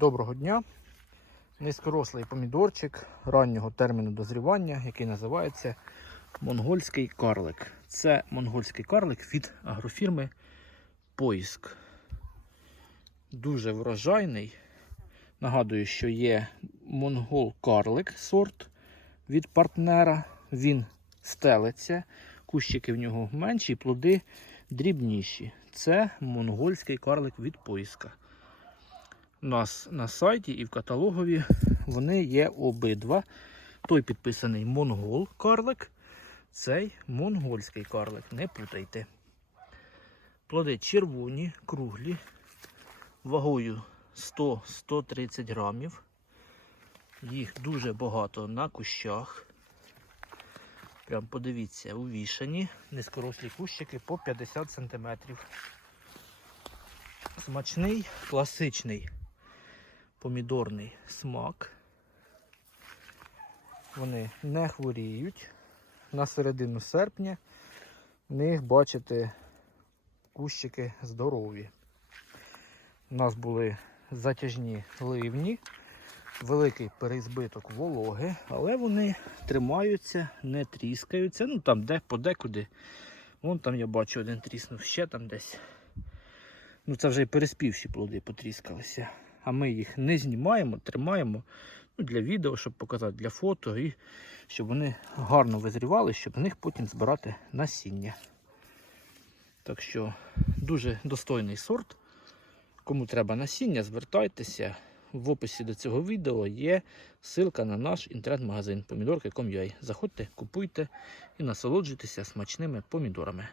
Доброго дня! Низькорослий помідорчик раннього терміну дозрівання, який називається монгольський карлик. Це монгольський карлик від агрофірми Поїск. Дуже врожайний. Нагадую, що є монгол карлик сорт від партнера. Він стелиться, кущики в нього менші, плоди дрібніші. Це монгольський карлик від поїска. У нас на сайті і в каталогові вони є обидва. Той підписаний монгол карлик, цей монгольський карлик. Не путайте. Плоди червоні, круглі, вагою 100-130 грамів. Їх дуже багато на кущах. Прям подивіться, увішані. Низькорослі кущики по 50 см. Смачний, класичний помідорний смак. Вони не хворіють. На середину серпня в них, бачите, кущики здорові. У нас були затяжні ливні, великий переізбиток вологи, але вони тримаються, не тріскаються. Ну там де подекуди. Вон там я бачу один тріснув, ще там десь. Ну це вже і переспівші плоди потріскалися. А ми їх не знімаємо, тримаємо ну, для відео, щоб показати, для фото, і щоб вони гарно визрівали, щоб них потім збирати насіння. Так що дуже достойний сорт. Кому треба насіння, звертайтеся. В описі до цього відео є ссылка на наш інтернет-магазин помідорки.com.ua. Заходьте, купуйте і насолоджуйтеся смачними помідорами.